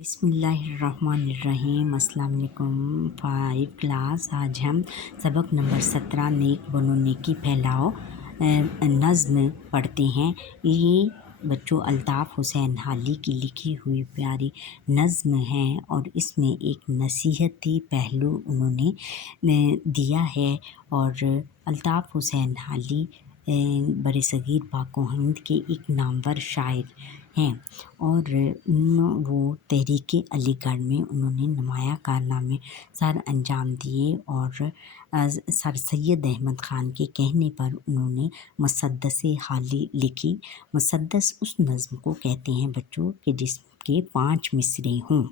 بسم اللہ الرحمن الرحیم۔ السلام علیکم 5 کلاس۔ آج ہم سبق نمبر 17 نیک بنو نیکی پھیلاؤ نظم پڑھتے ہیں۔ یہ بچوں الطاف حسین حالی کی لکھی ہوئی پیاری نظم ہے اور اس میں ایک نصیحتی پہلو انہوں نے دیا ہے۔ اور الطاف حسین حالی برصغیر پاک و ہند کے ایک نامور شاعر ہیں اور وہ تحریک علی گڑھ میں انہوں نے نمایاں کارنامے سر انجام دیے اور سر سید احمد خان کے کہنے پر انہوں نے مسدس حالی لکھی۔ مسدس اس نظم کو کہتے ہیں بچوں کہ جس کے 5 مصرعے ہوں۔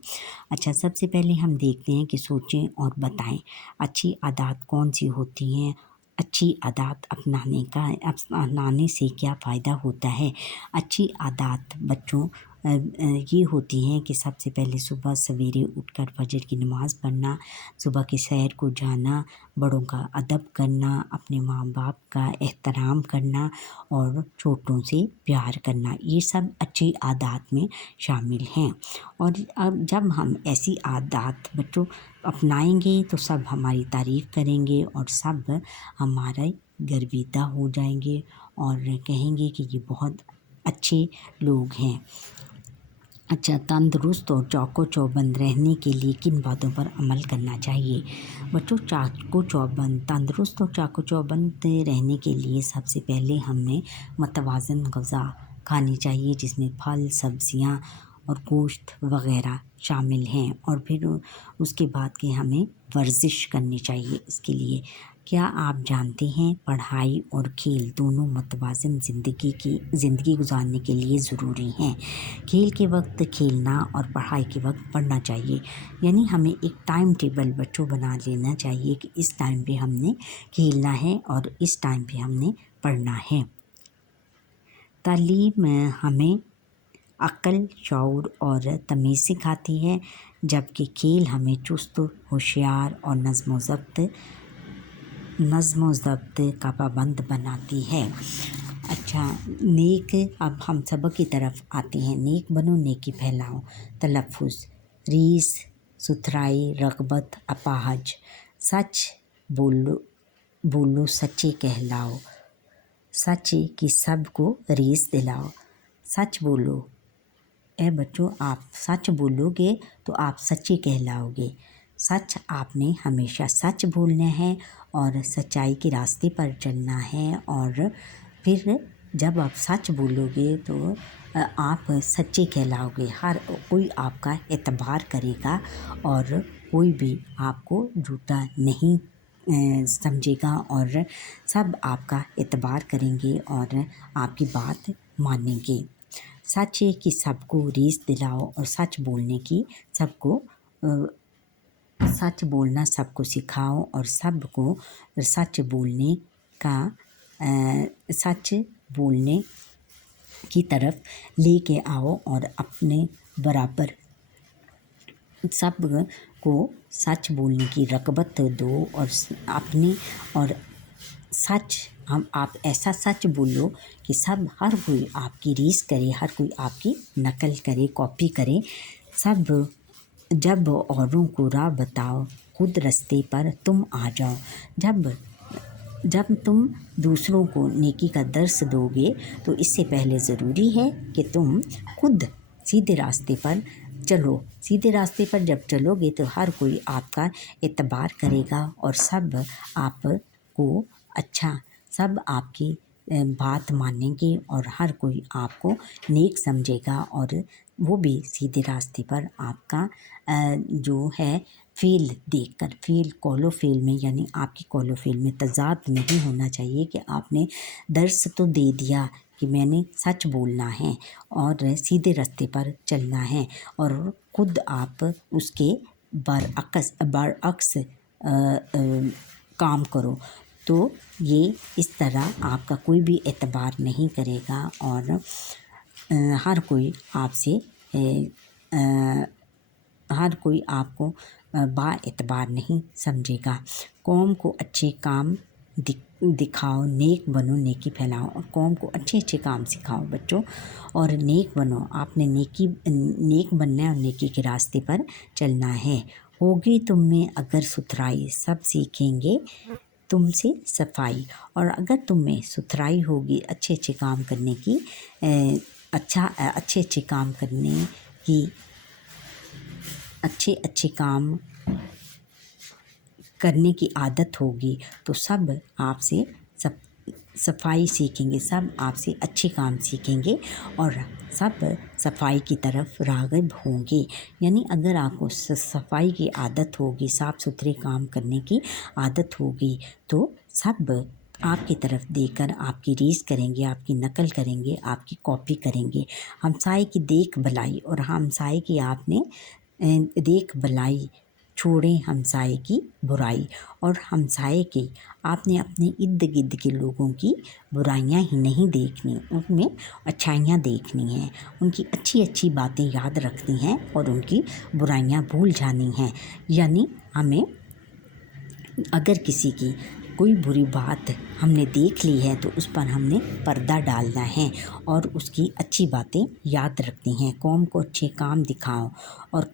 اچھا، سب سے پہلے ہم دیکھتے ہیں کہ سوچیں اور بتائیں اچھی عادات کون سی ہوتی ہیں، اچھی عادات اپنانے سے کیا فائدہ ہوتا ہے۔ اچھی عادات بچوں یہ ہوتی ہیں کہ سب سے پہلے صبح سویرے اٹھ کر فجر کی نماز پڑھنا، صبح کی سیر کو جانا، بڑوں کا ادب کرنا، اپنے ماں باپ کا احترام کرنا اور چھوٹوں سے پیار کرنا، یہ سب اچھی عادات میں شامل ہیں۔ اور اب جب ہم ایسی عادات بچوں اپنائیں گے تو سب ہماری تعریف کریں گے اور سب ہمارے گرویدہ ہو جائیں گے اور کہیں گے کہ یہ بہت اچھے لوگ ہیں۔ اچھا، تندرست اور چاق و چوبند رہنے کے لیے کن باتوں پر عمل کرنا چاہیے؟ بچوں تندرست اور چاق و چوبند رہنے کے لیے سب سے پہلے ہمیں متوازن غذا کھانی چاہیے جس میں پھل، سبزیاں اور گوشت وغیرہ شامل ہیں، اور پھر اس کے بعد کہ ہمیں ورزش کرنی چاہیے۔ اس کے لیے کیا آپ جانتے ہیں پڑھائی اور کھیل دونوں متوازن زندگی گزارنے کے لیے ضروری ہیں۔ کھیل کے وقت کھیلنا اور پڑھائی کے وقت پڑھنا چاہیے، یعنی ہمیں ایک ٹائم ٹیبل بچوں بنا لینا چاہیے کہ اس ٹائم پہ ہم نے کھیلنا ہے اور اس ٹائم پہ ہم نے پڑھنا ہے۔ تعلیم ہمیں عقل، شعور اور تمیز سکھاتی ہے، جبکہ کھیل ہمیں چست، ہوشیار اور نظم و ضبط کا پابند بناتی ہے۔ اچھا، اب ہم سبق کی طرف آتے ہیں۔ نیک بنو نیکی پھیلاؤ۔ تلفظ: ریس، ستھرائی، رغبت، اپاہج۔ سچ بولو سچے کہلاؤ، سچ کی سب کو ریس دلاؤ۔ سچ بولو، اے بچوں آپ سچ بولو گے تو آپ سچے کہلاؤ گے۔ سچ آپ نے ہمیشہ سچ بولنا ہے اور سچائی کے راستے پر چلنا ہے، اور پھر جب آپ سچ بولو گے تو آپ سچے کہلاؤ گے۔ ہر کوئی آپ کا اعتبار کرے گا اور کوئی بھی آپ کو جھوٹا نہیں سمجھے گا اور سب آپ کا اعتبار کریں گے اور آپ کی بات مانیں گے۔ سچ کی سب کو ریس دلاؤ، اور سچ بولنا سب کو سکھاؤ اور سب کو سچ بولنے کی طرف لے کے آؤ، اور اپنے برابر سب کو سچ بولنے کی رغبت دو اور آپ ایسا سچ بولو کہ ہر کوئی آپ کی ریس کرے، ہر کوئی آپ کی نقل کرے، کاپی کرے۔ جب اوروں کو راہ بتاؤ خود رستے پر تم آ جاؤ۔ جب تم دوسروں کو نیکی کا درس دو گے تو اس سے پہلے ضروری ہے کہ تم خود سیدھے راستے پر چلو۔ سیدھے راستے پر جب چلو گے تو ہر کوئی آپ کا اعتبار کرے گا اور سب آپ کی بات مانیں گے اور ہر کوئی آپ کو نیک سمجھے گا، اور وہ بھی سیدھے راستے پر آپ کا جو ہے فعل دیکھ کر، قول و فعل میں، یعنی آپ کی قول و فعل میں تضاد نہیں ہونا چاہیے کہ آپ نے درس تو دے دیا کہ میں نے سچ بولنا ہے اور سیدھے راستے پر چلنا ہے، اور خود آپ اس کے برعکس کام کرو، تو یہ اس طرح آپ کا کوئی بھی اعتبار نہیں کرے گا اور ہر کوئی آپ کو با اعتبار نہیں سمجھے گا۔ قوم کو اچھے کام दिखाओ, नेक बनो, नेकी फैलाओ और कौम को अच्छे अच्छे काम सिखाओ बच्चों। और नेक बनो, आपने नेक बनना है और नेकी के रास्ते पर चलना है। होगी तुम में अगर सुथराई, सब सीखेंगे तुमसे सफाई। और अगर तुम में सुथराई होगी, अच्छे अच्छे काम करने की अच्छे अच्छे काम करने की अच्छे काम करने की आदत होगी तो सब आपसे सफाई सीखेंगे, सब आपसे अच्छे काम सीखेंगे और सब सफाई की तरफ राग़िब होंगे। यानी अगर आपको सफाई की आदत होगी, साफ़ सुथरे काम करने की आदत होगी तो सब आपकी तरफ देखकर आपकी रीस करेंगे, आपकी नकल करेंगे, आपकी कॉपी करेंगे। हमसाए की देख भलाई और हमसाए की आपने देख भलाई, छोड़ें हमसाए की बुराई। और हमसाए की आपने अपने इर्द गिर्द के लोगों की बुराइयां ही नहीं देखनी, उनमें अच्छाइयाँ देखनी हैं, उनकी अच्छी अच्छी बातें याद रखनी हैं और उनकी बुराइयां भूल जानी हैं। यानी हमें अगर किसी की कोई बुरी बात हमने देख ली है तो उस पर हमने पर्दा डालना है और उसकी अच्छी बातें याद रखनी हैं। कौम को अच्छे काम दिखाओ और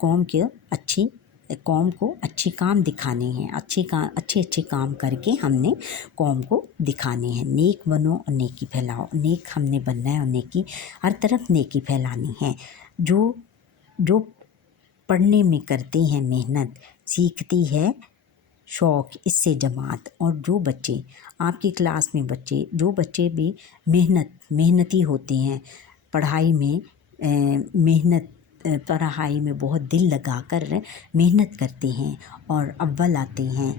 कौम को अच्छे काम दिखाने हैं, अच्छे अच्छे काम करके हमने कौम को दिखाने हैं। नेक बनो और नेकी फैलाओ, नेक हमने बनना है और नेकी हर तरफ नेकी फैलानी है। जो पढ़ने में करते हैं मेहनत, सीखती है शौक़ इससे जमात। और जो बच्चे आपकी क्लास में जो बच्चे भी मेहनती होते हैं, पढ़ाई में बहुत दिल लगाकर मेहनत करते हैं और अव्वल आते हैं,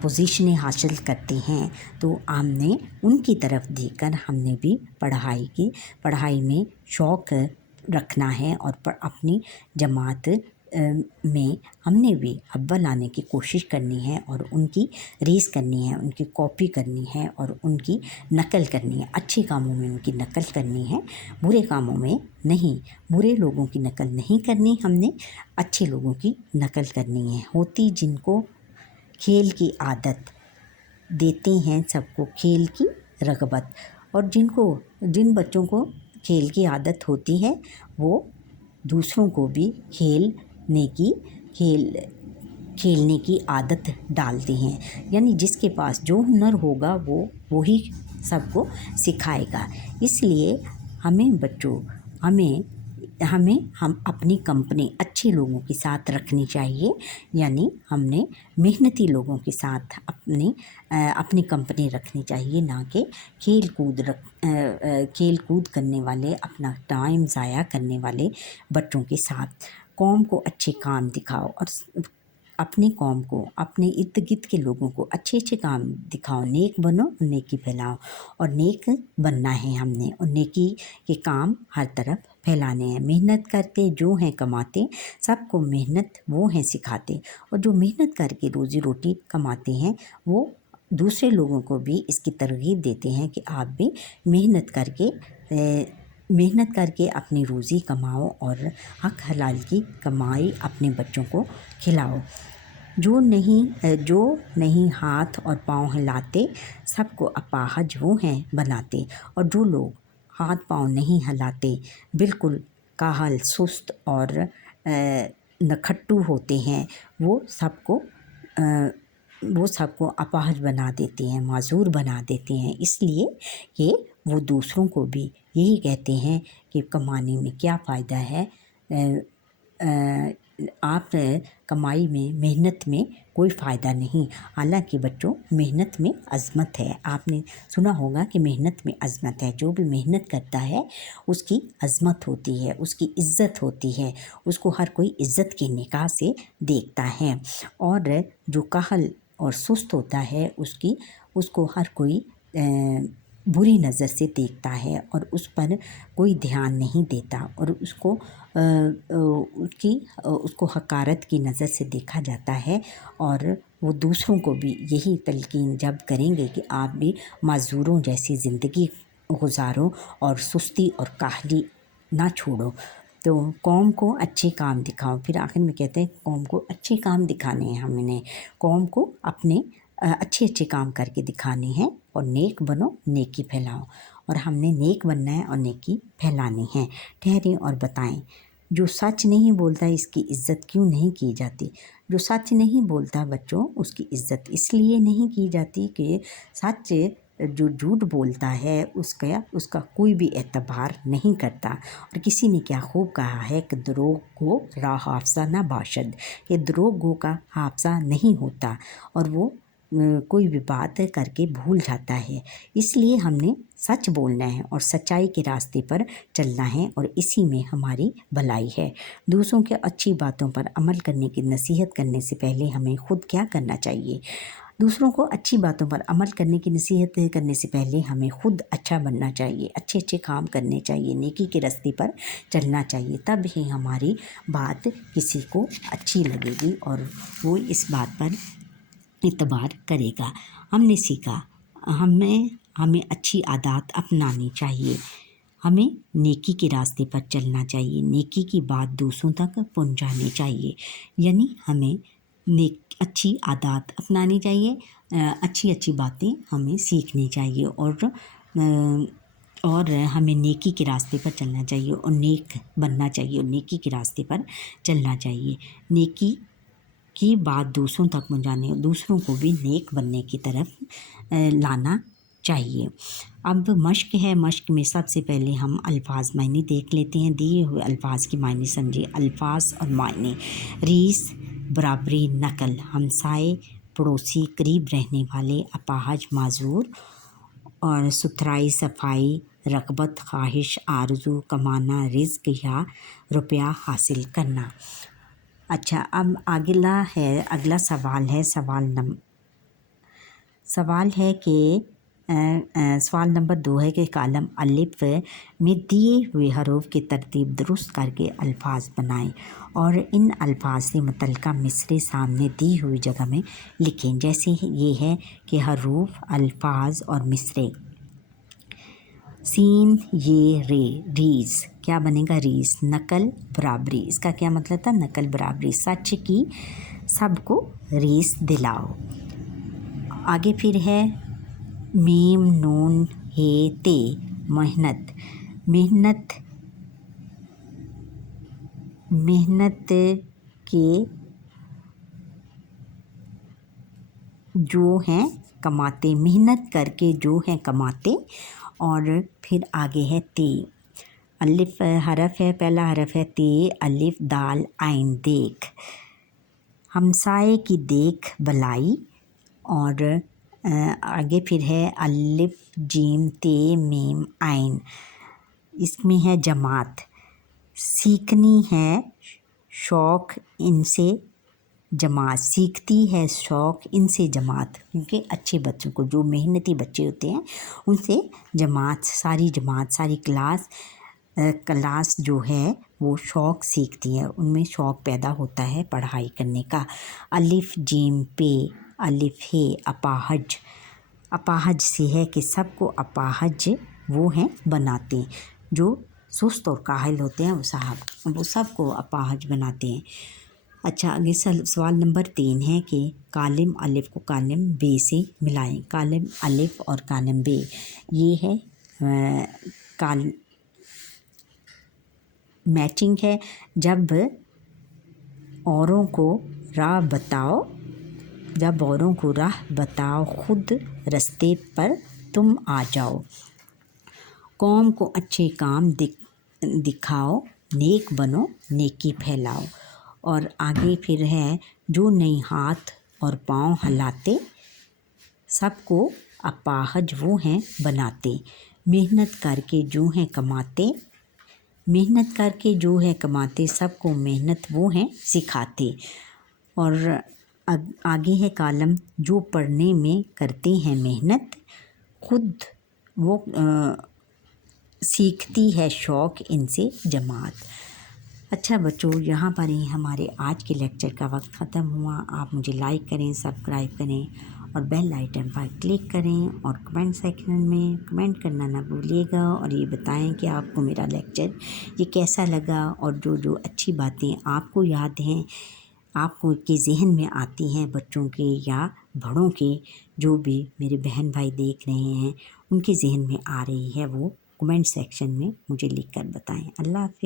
पोजीशनें हासिल करते हैं, तो हमने उनकी तरफ देखकर हमने भी पढ़ाई में शौक़ रखना है और अपनी जमात में हमने भी अव्वल आने की कोशिश करनी है और उनकी रीस करनी है, उनकी कॉपी करनी है और उनकी नकल करनी है। अच्छे कामों में उनकी नकल करनी है, बुरे कामों में नहीं। बुरे लोगों की नकल नहीं करनी, हमने अच्छे लोगों की नकल करनी है। होती जिनको खेल की आदत, देते हैं सबको खेल की रग़बत। और जिन बच्चों को खेल की आदत होती है वो दूसरों को भी खेलने की आदत डालते हैं। यानी जिसके पास जो हुनर होगा वो ही सबको सिखाएगा। इसलिए हम अपनी कंपनी अच्छे लोगों के साथ रखनी चाहिए। यानी हमने मेहनती लोगों के साथ अपनी कंपनी रखनी चाहिए, ना कि खेल कूद करने वाले, अपना टाइम ज़ाया करने वाले बच्चों के साथ। कौम को अच्छे काम दिखाओ और अपनी कौम को, अपने इर्द गिर्द के लोगों को अच्छे अच्छे काम दिखाओ। नेक बनो और नेकी फैलाओ और नेक बनना है हमने और नेकी के काम हर तरफ फैलाने हैं। मेहनत करके जो हैं कमाते, सबको मेहनत वो हैं सिखाते। और जो मेहनत करके रोज़ी रोटी कमाते हैं वो दूसरे लोगों को भी इसकी तरगीब देते हैं कि आप भी मेहनत करके अपनी रोज़ी कमाओ और हक हलाल की कमाई अपने बच्चों को खिलाओ। जो नहीं हाथ और पाँव हिलाते, सबको अपाहज वो हैं बनाते। और जो लोग हाथ पाँव नहीं हिलाते, बिल्कुल काहल, सुस्त और नखट्टू होते हैं, वो सबको अपाहज बना देते हैं, माजूर बना देते हैं। इसलिए कि वो दूसरों को भी यही कहते हैं कि कमाने में क्या फ़ायदा है, आप कमाई में, मेहनत में कोई फ़ायदा नहीं। हालांकि बच्चों, मेहनत में अज़मत है। आपने सुना होगा कि मेहनत में अज़मत है। जो भी मेहनत करता है उसकी अज़मत होती है, उसकी इज़्ज़त होती है, उसको हर कोई इज़्ज़त की निगाह से देखता है। और जो काहल और सुस्त होता है उसको हर कोई बुरी नज़र से देखता है और उस पर कोई ध्यान नहीं देता और उसको हकारत की नज़र से देखा जाता है। और वो दूसरों को भी यही तलकीन जब करेंगे कि आप भी माजूरों जैसी ज़िंदगी गुजारो और सुस्ती और काहली ना छोड़ो। तो कौम को अच्छे काम दिखाओ। फिर आखिर में कहते हैं कौम को अच्छे काम दिखाने हैं हमने। कौम को अपने अच्छे अच्छे काम करके दिखाने हैं और नेक बनो नेकी फैलाओ। और हमने नेक बनना है और नेकी फैलानी है। ठहरें और बताएं, जो सच नहीं बोलता इसकी इज़्ज़त क्यों नहीं की जाती। जो सच नहीं बोलता बच्चों, उसकी इज़्ज़त इसलिए नहीं की जाती कि सच जो झूठ बोलता है उसका कोई भी एतबार नहीं करता। और किसी ने क्या खूब कहा है कि द्रोह को रा हाफ़ज़ा ना बाशद, कि द्रोह का हाफ़ज़ा नहीं होता और वो कोई भी बात करके भूल जाता है। इसलिए हमने सच बोलना है और सच्चाई के रास्ते पर चलना है और इसी में हमारी भलाई है। दूसरों के अच्छी बातों पर अमल करने की नसीहत करने से पहले हमें खुद क्या करना चाहिए। दूसरों को अच्छी बातों पर अमल करने की नसीहत करने से पहले हमें खुद अच्छा बनना चाहिए, अच्छे अच्छे काम करने चाहिए, नेकी के रास्ते पर चलना चाहिए। तब ही हमारी बात किसी को अच्छी लगेगी और वो इस बात पर इतबार करेगा। हमने सीखा हमें अच्छी आदत अपनानी चाहिए, हमें नेकी के रास्ते पर चलना चाहिए, नेकी की बात दूसरों तक पहुंचानी चाहिए। यानी हमें अच्छी आदत अपनानी चाहिए, अच्छी अच्छी बातें हमें सीखनी चाहिए और हमें नेकी के रास्ते पर चलना चाहिए और नेक बनना चाहिए और नेकी के रास्ते पर चलना चाहिए। नेकी की बात दूसरों तक पहुँचाने और दूसरों को भी नेक बनने की तरफ लाना चाहिए। अब मश्क है, मश्क में सबसे पहले हम अल्फाज मायने देख लेते हैं। दिए हुए अल्फाज के मायने समझिए। अल्फाज और मायने: रीस, बराबरी, नकल, हमसाए, पड़ोसी, करीब रहने वाले, अपाहज, माजूर, और सुथराई, सफाई, रग़बत, ख्वाहिश, आरज़ू, कमाना, रिज़्क या रुपया हासिल करना। अच्छा, अब अगला सवाल है कि सवाल नंबर 2 है कि कालम अलिफ में दिए हुए हरूफ की तरतीब दुरुस्त करके अल्फाज बनाएं और इन अल्फाज से मुतल्लिका मिसरे सामने दी हुई जगह में लिखें। जैसे ये है कि हरूफ, अल्फाज और मिसरे। सीन, ये, रे, रीस, क्या बनेगा? रीस। नकल, बराबरी, इसका क्या मतलब था? नकल, बराबरी, सच की सबको रीस दिलाओ। आगे फिर है मीम, नून, हे, ते, मेहनत। मेहनत के जो हैं कमाते, मेहनत करके जो हैं कमाते। और फिर आगे है ते। अलिफ हरफ है, पहला हरफ है ते, अलिफ, दाल, आइन, देख। हमसाए की देख भलाई। और आगे फिर है अलिफ, जीम, ते, मीम, आइन, इसमें है जमात। सीखनी है शौक़, इनसे जमात, सीखती है शौक़, इनसे जमात। क्योंकि अच्छे बच्चों को, जो मेहनती बच्चे होते हैं, उनसे जमात, सारी क्लास जो है वो शौक़ सीखती है, उनमें शौक़ पैदा होता है पढ़ाई करने का। अलिफ, जीम, पे, अलिफ, हे, अपाहज। अपाहज से है कि सबको अपाहज वो हैं बनाते, जो सुस्त और काहिल होते हैं वो सबको अपाहज बनाते हैं। अच्छा, अगले सवाल नंबर 3 है कि कालिम अलिफ को कालिम बे से मिलाएं। कालिम अलिफ और कालिम बे, ये है मैचिंग है। जब औरों को राह बताओ, खुद रास्ते पर तुम आ जाओ। कौम को अच्छे काम दिखाओ, नेक बनो, नेकी फैलाओ। और आगे फिर है जो नई हाथ और पाँव हिलाते, सबको अपाहज वो हैं बनाते। मेहनत करके जो है कमाते, सबको मेहनत वो हैं सिखाते। और आगे है कालम जो पढ़ने में करते हैं मेहनत, खुद वो सीखती है शौक़, इनसे जमात। अच्छा बच्चों, यहाँ पर ही हमारे आज के लेक्चर का वक्त ख़त्म हुआ। आप मुझे लाइक करें, सब्सक्राइब करें और बेल आइकन पर क्लिक करें और कमेंट सेक्शन में कमेंट करना ना भूलिएगा और ये बताएं कि आपको मेरा लेक्चर ये कैसा लगा और जो अच्छी बातें आपको याद हैं آپ کو کے ذہن میں آتی ہیں بچوں کے یا بڑوں کے، جو بھی میرے بہن بھائی دیکھ رہے ہیں ان کے ذہن میں آ رہی ہے، وہ کمنٹ سیکشن میں مجھے لکھ کر بتائیں۔ اللہ حافظ۔